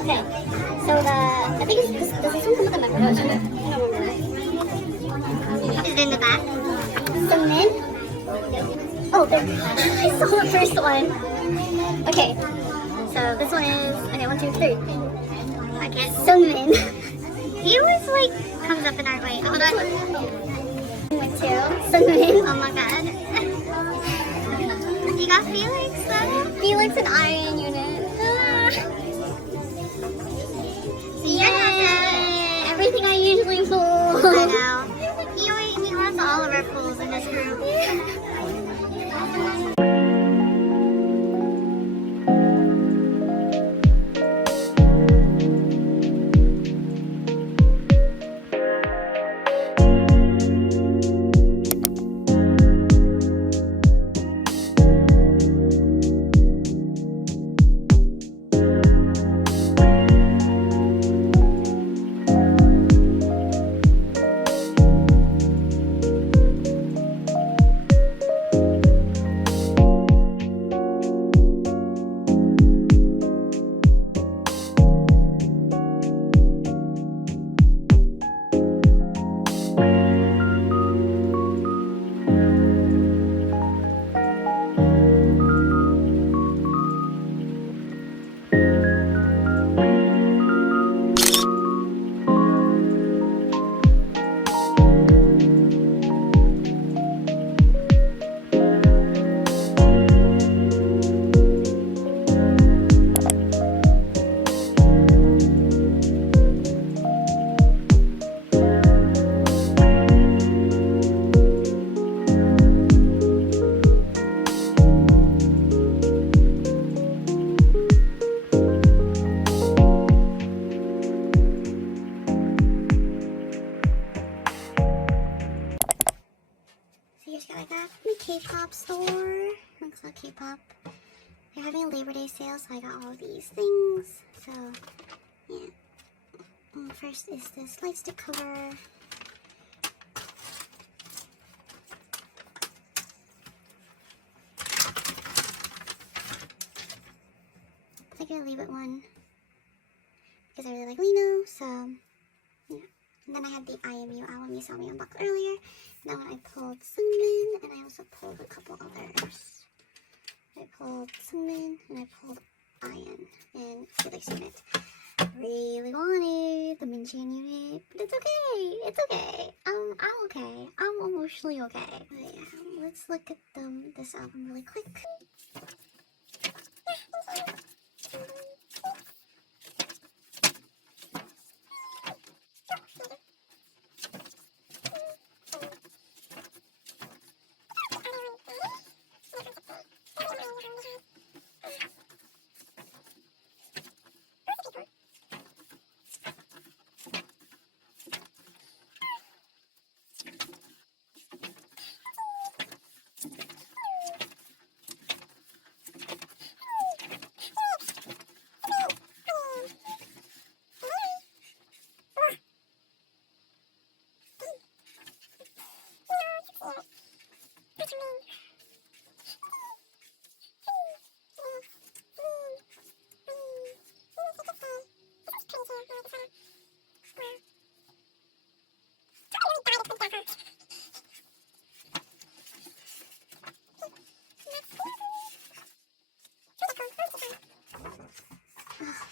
Okay, so I think does this one come with a member? I don't remember. Is it in the back? Seungmin? Oh, I saw the first one. Okay, so this one is, okay, 1, 2, 3. Okay, Seungmin. He always like comes up in our way. Hold on. 1, 2, Seungmin. Oh my god. You got Felix though? Felix and Iron Unit. Yay! Everything I usually pull. I know. He wants all of our pulls in this group. K-pop store. Looks like K-pop. They're having a Labor Day sale, so I got all these things. So, yeah. First is this light stick cover. I'm gonna leave it one because I really like leeknow. So, yeah. And then I had the IMU album you saw me unbox earlier. Then I pulled Seungmin, and I also pulled a couple others. I pulled Seungmin, and I pulled Ian, and Felix unit. I really wanted the bangchan unit, but it's okay. It's okay. I'm okay. I'm emotionally okay. But yeah, let's look at this album really quick.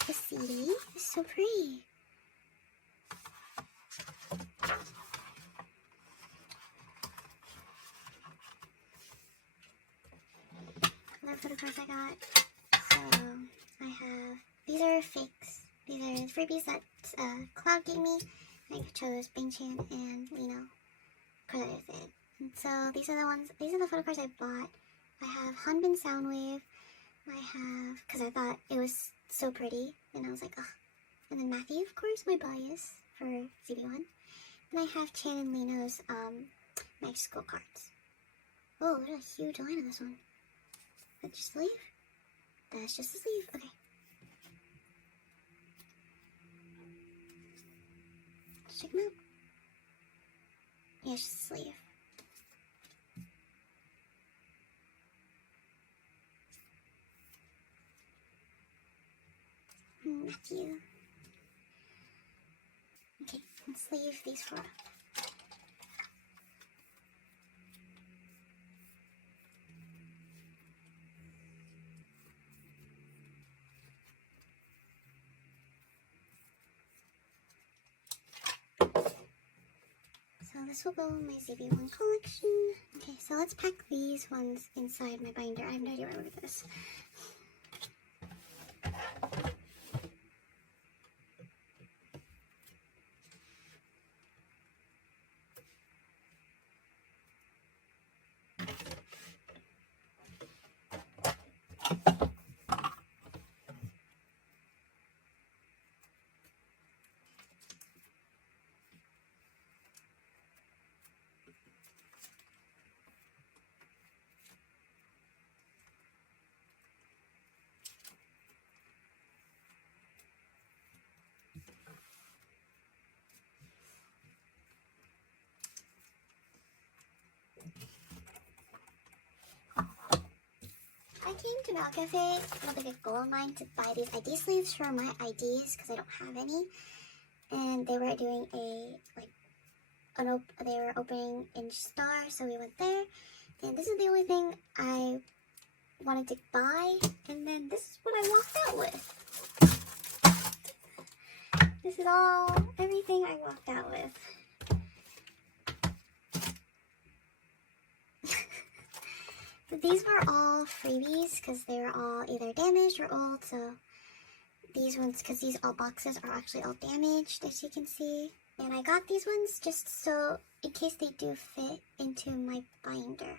The CD is so pretty. Other photo cards I got. So I have, these are fakes. These are freebies that Cloud gave me. I chose bangchan and leeknow. Because I did. And so these are the ones, these are the photo cards I bought. I have Hyunjin Soundwave. I have, because I thought it was so pretty, and I was like, ugh. And then Matthew, of course, my bias for CB1. And I have Chan and leeknow's magic school cards. Oh, what a huge line of this one. That's just the sleeve? That's just the sleeve. Okay. Let's check them out. Yeah, it's just the sleeve. Matthew. Okay, let's leave these four up. So this will go in my ZB1 collection. Okay, so let's pack these ones inside my binder. I have no idea where to put this. I came to Mount Cafe with like a goal in mind to buy these ID sleeves for my IDs because I don't have any, and they were doing they were opening in Star, so we went there, and this is the only thing I wanted to buy, and then this is what I walked out with. This is everything I walked out with. But these were all freebies because they were all either damaged or old, so these ones, because these all boxes are actually all damaged, as you can see. And I got these ones just so, in case they do fit into my binder.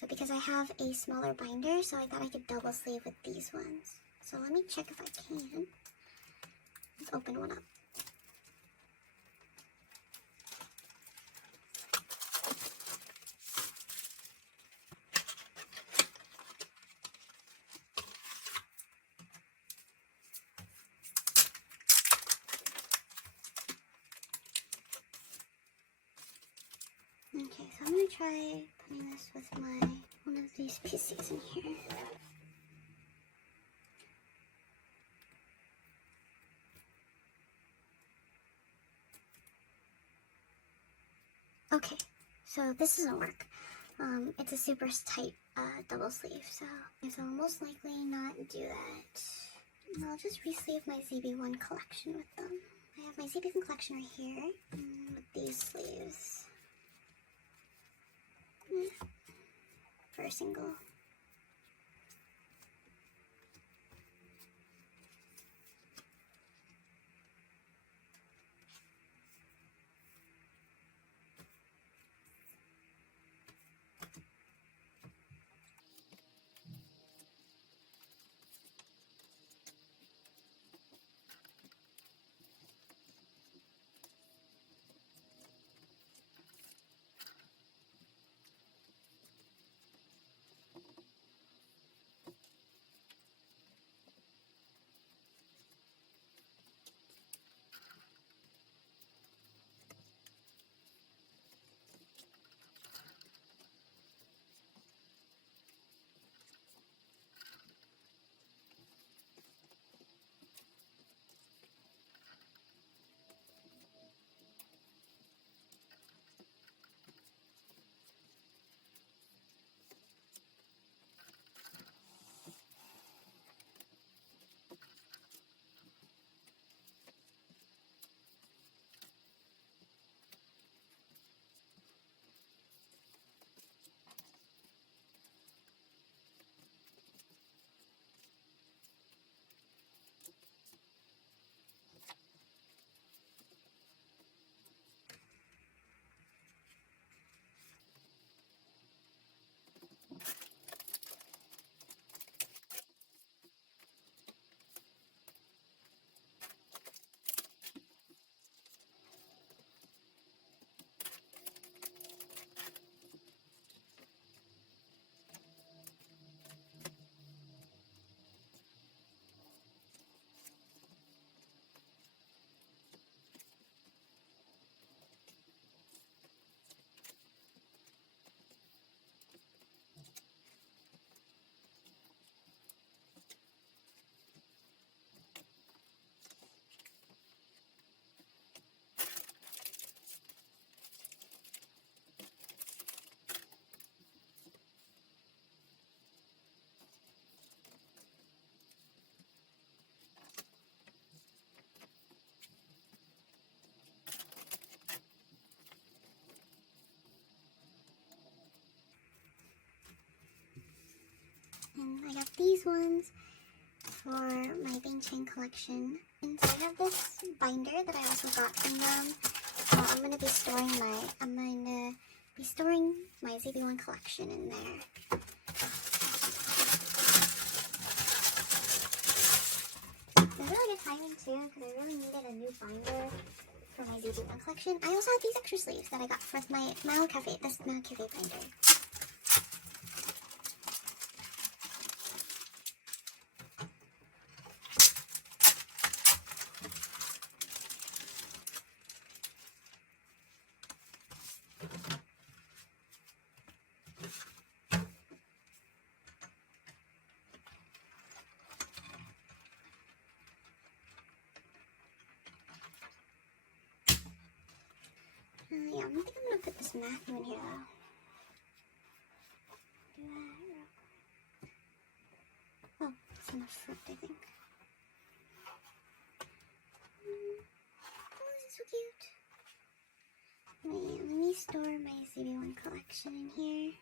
So because I have a smaller binder, so I thought I could double sleeve with these ones. So let me check if I can. Let's open one up. Okay, so I'm gonna try putting this with one of these pieces in here. Okay, so this doesn't work. It's a super tight double sleeve, so I'll most likely not do that. I'll just re-sleeve my ZB1 collection with them. I have my ZB1 collection right here with these sleeves. For a single. And I got these ones for my bangchan collection. And so I have this binder that I also got from them. I'm going to be storing my ZB1 collection in there. It's really good timing too, because I really needed a new binder for my ZB1 collection. I also have these extra sleeves that I got for my Mao Cafe, this Mao Cafe binder. Yeah, I think I'm gonna put this Matthew in here though. Do that real quick. Oh, it's enough fruit, I think. Oh, this is so cute. Wait, let me store my ZB1 collection in here.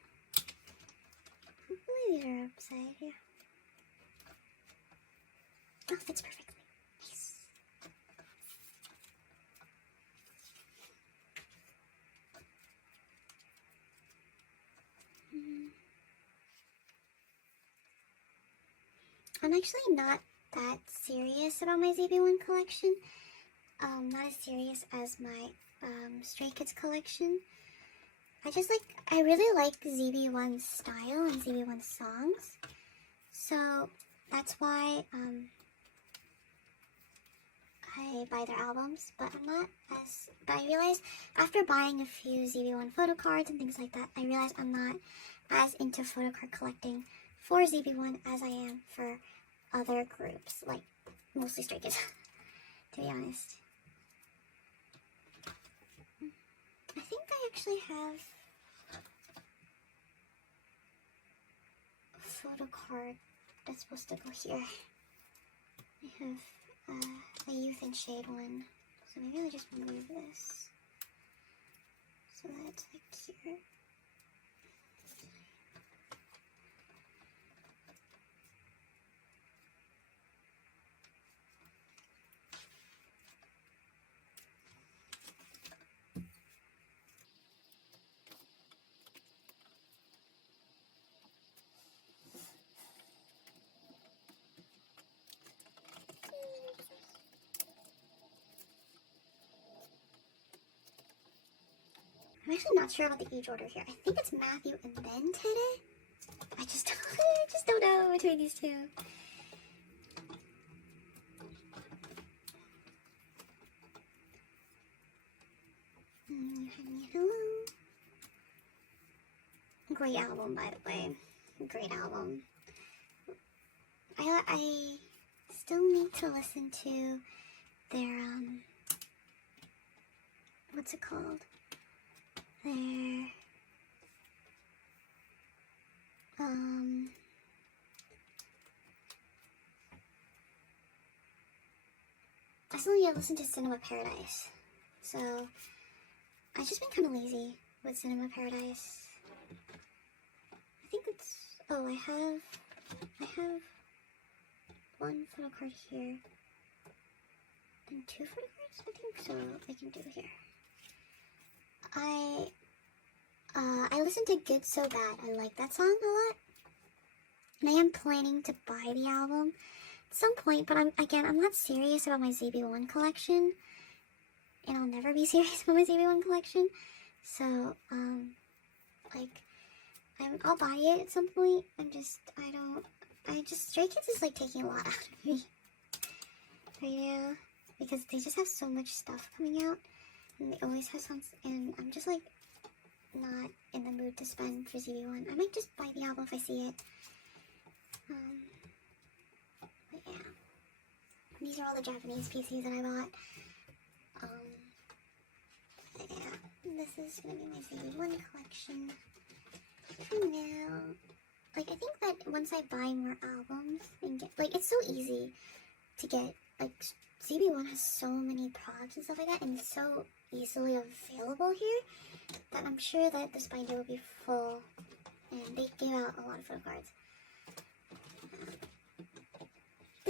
Hopefully these are upside, yeah. Oh, fits perfectly. Nice. I'm actually not that serious about my ZB1 collection. Not as serious as my Stray Kids collection. I really like ZB1's style and ZB1's songs. So that's why I buy their albums, but I realized after buying a few ZB1 photo cards and things like that, I realized I'm not as into photo card collecting for ZB1 as I am for other groups, like mostly Stray Kids, to be honest. I think I actually have a photo card that's supposed to go here. I have a Youth and Shade one, so maybe I'll just move this so that it's like here. I'm actually not sure about the age order here. I think it's Matthew and then Teddy. I just don't know between these two. Hello. Great album, by the way. Great album. I still need to listen to their what's it called? Their I still need to listen to Cinema Paradise. So I've just been kind of lazy with Cinema Paradise. I think it's I have one photo card here and two photo cards, I think, so I can do here. I listened to Good So Bad. I like that song a lot. And I am planning to buy the album at some point, but I'm not serious about my ZB1 collection. And I'll never be serious about my ZB1 collection. So, I'll buy it at some point. Stray Kids is like taking a lot out of me right now, because they just have so much stuff coming out, and they always have songs, and I'm just like not in the mood to spend for ZB1. I might just buy the album if I see it. But yeah, these are all the Japanese PCs that I bought. Yeah, this is gonna be my ZB1 collection for now. I think that once I buy more albums and get, it's so easy to get, ZB1 has so many products and stuff like that, and it's so easily available here, that I'm sure that this binder will be full, and they gave out a lot of photo cards.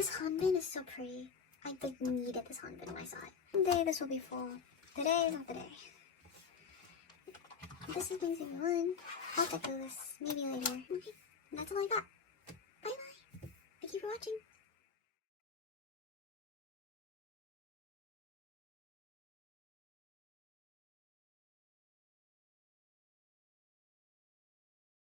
This hanbin is so pretty. I like needed this hanbin when I saw it. Someday this will be full. Today is not the day. This is basically one. I'll check this maybe later. Okay, and that's all I got. Bye bye. Thank you for watching.